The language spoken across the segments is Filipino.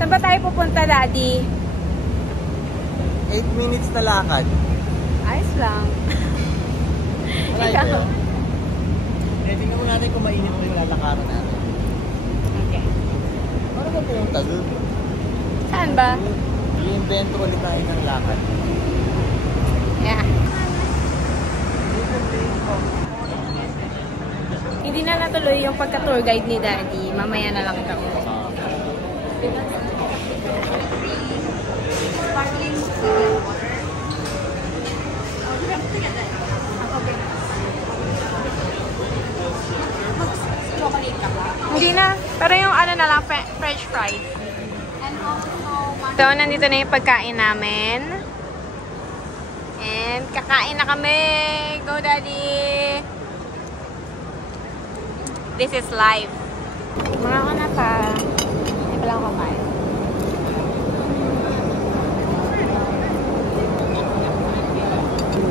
Saan ba tayo pupunta, Daddy? 8 minutes na lakad. Ayos lang. Ikaw. Tingnan mo natin kung mainit mo yung lalakaran natin. Okay. Ano ba pumunta doon? Saan ba? I-invento ulit tayo ng lakad. Yeah. Hindi na natuloy yung pagka-tour guide ni Daddy. Mamaya na lang daw. Hindi na. Pero yung ano na lang, french fries. So, nandito na yung pagkain namin. And kakain na kami. Go, Daddy! This is life. Mga ka na pa. Hindi pa lang ako kain.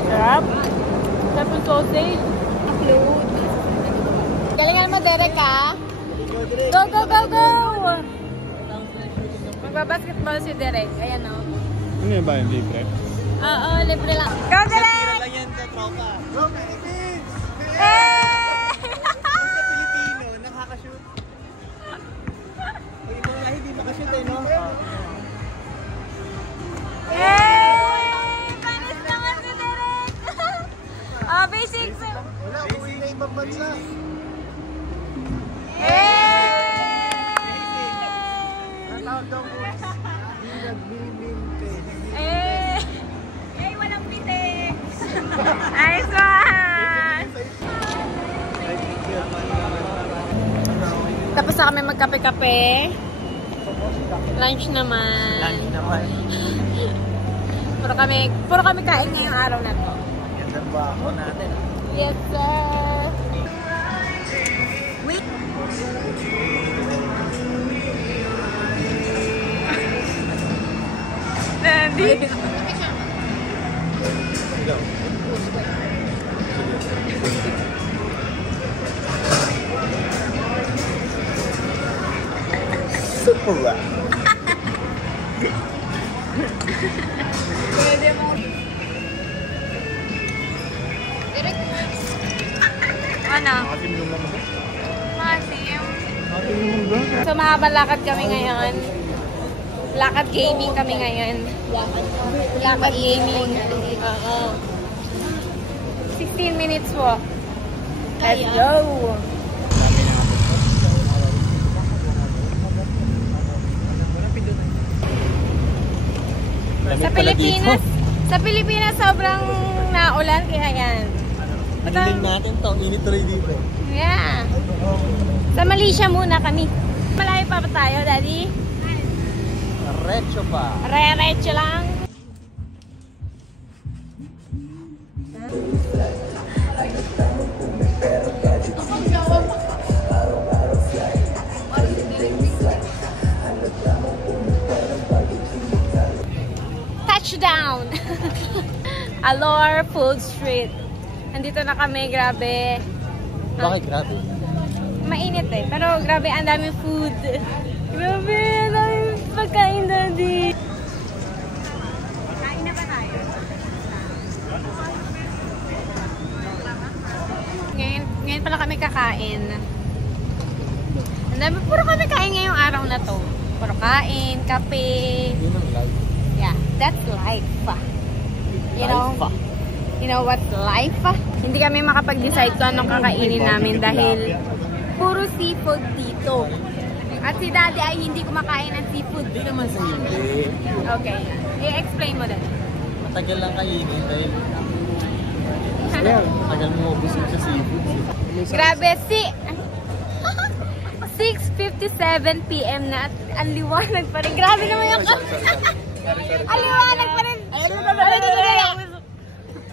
Sarap. Sarap yung sausage. Upload. Galingan mo, Derek, ha? Go, go, go, go! Magbabasketball si Derek. Ayan, o. Ano yun ba yung libre? Oo, libre lang. Go, Derek! Tira lang yan sa tropa. Go, Philippines! Eh! Sa Pilipino, nakakashoot. Pag ikaw na hindi makashoot eh, no? Yay! Panis naman si Derek! Oh, basic! Wala, umuwi na ibang bansa. Natawag daw po. Hindi nagbibinte. Walang pitik! Nice one! Tapos na kami magkape-kape. Lunch naman. Lunch naman. Puro kami kain ngayong araw na to. Ganda ba ako natin? Yes, sir! Wait! Nandy! Super rap. Pwede mo. Ano? Atim yung mga ba? Masim. Atim yung mga ba? So, mahabang lakad kami ngayon. Lakad gaming kami ngayon. Lakad gaming. Oo. 16 minutes po. Let's go! Sa Pilipinas sobrang naulan kaya yan. Hiniling natin to, init tuloy dito. Yeah. Sa Malaysia muna kami. Malayo pa ba tayo, Daddy? Retso pa. Re-retso lang. Touchdown! Alor Food Street. Nandito na kami, grabe. Bakit grabe? Mainit eh, pero grabe, ang daming food. Grabe, ang daming pagkain, Daddy. Kain na ba tayo? Ngayon pala kami kakain. Ang dami, puro kami kain ngayong araw na to. Puro kain, kape. Yun ang life. Yeah, that's life. You know what's life? Hindi kami makapag-decide kung anong kakainin namin dahil puro seafood dito. At si Daddy ay hindi kumakain ng seafood. Hindi naman sa hindi. Okay. I-explain mo din. Matagal lang kainin dahil matagal mo busog sa seafood. Grabe, 6:57 PM na at ang liwanag pa rin. Grabe naman yung ang liwanag pa rin.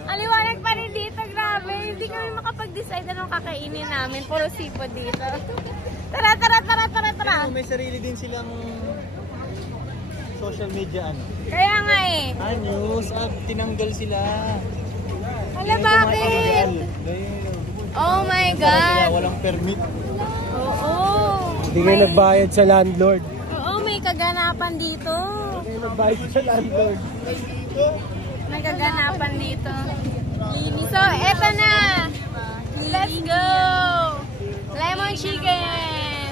Ang liwanag pa rin dito. Grabe. Hindi kami makapag-decide anong kakainin namin. Puro seafood dito. Tara. May sarili din silang social media ano. Kaya nga eh. News up, tinanggal sila. Hala, bakit? Oh my God. Walang permit. Oo. Hindi kayo nagbayad sa landlord. Oo, may kaganapan dito. Nagbayad sa landlord. May kaganapan dito. So, eto na. Let's go! Lemon chicken!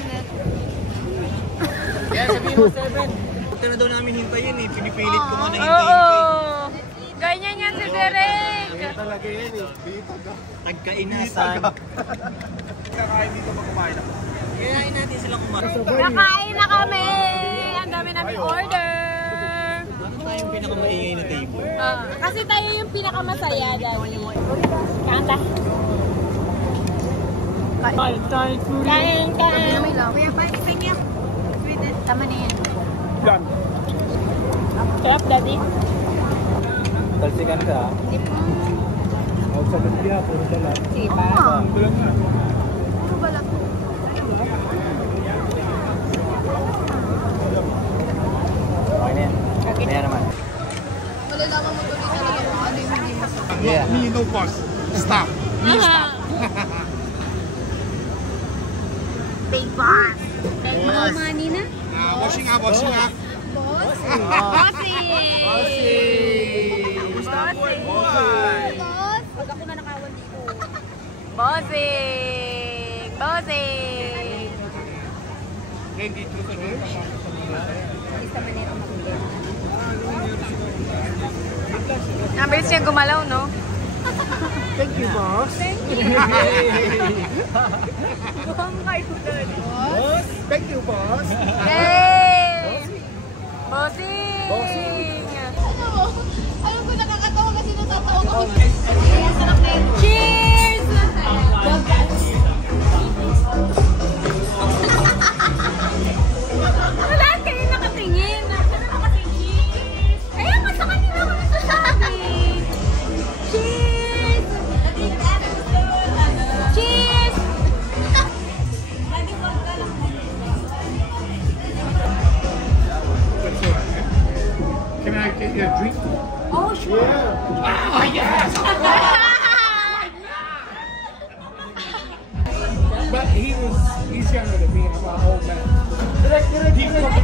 Kaya sabihin mo 7. Huwag ka na daw namin hintayin eh. Pinipilit ko nga na Oo! hintayin. Ganyan yan si Derek! Talaga yan eh. Tagkainasan. Kakain dito ba kumain ako? Kailangan natin silang kumain. Kakain na kami! Ang dami namin order! Bakit tayo yung pinakamaingay na table? Kasi tayo yung pinakamasaya, Daddy. Kanta. Kain. Kain. Kuya, paising niya. Tama na yan. Yan. Sarap, Daddy. Talsikan ka ha? Hindi pa. Huwag sa lumpia, puro salat. Sige ba? Ito lang nga. Ano ba lang? Okay na yan. Kaya naman. Malalaman mo tuloy talaga kung ano yung hindi masarap. Yeah. Me no pause. Stop. Me stop. Big boss. Big boss. Money na? Washing up, washing up. Boss? Bossing! Boy. Boss? Pag ako na nakawan dito. Bossing! Bossing! Hindi ito sa mga Hindi sa manera mag-get. Ang bilis niya gumalaw, no? Thank you, boss. Thank you. Mukhang kayo, Daddy. Boss? Thank you, boss. Hey! Bossing! Bossing! Alam ko nakakatawa kasi natatawa ko. Cheers! Wala kayo nakatingin. Kaya nga sa kanila ko nasasabi. Cheers! Cheers! Can I get you a drink? Oh, sure. Ah, yes! But he's younger than me. I'm an old man. He cooked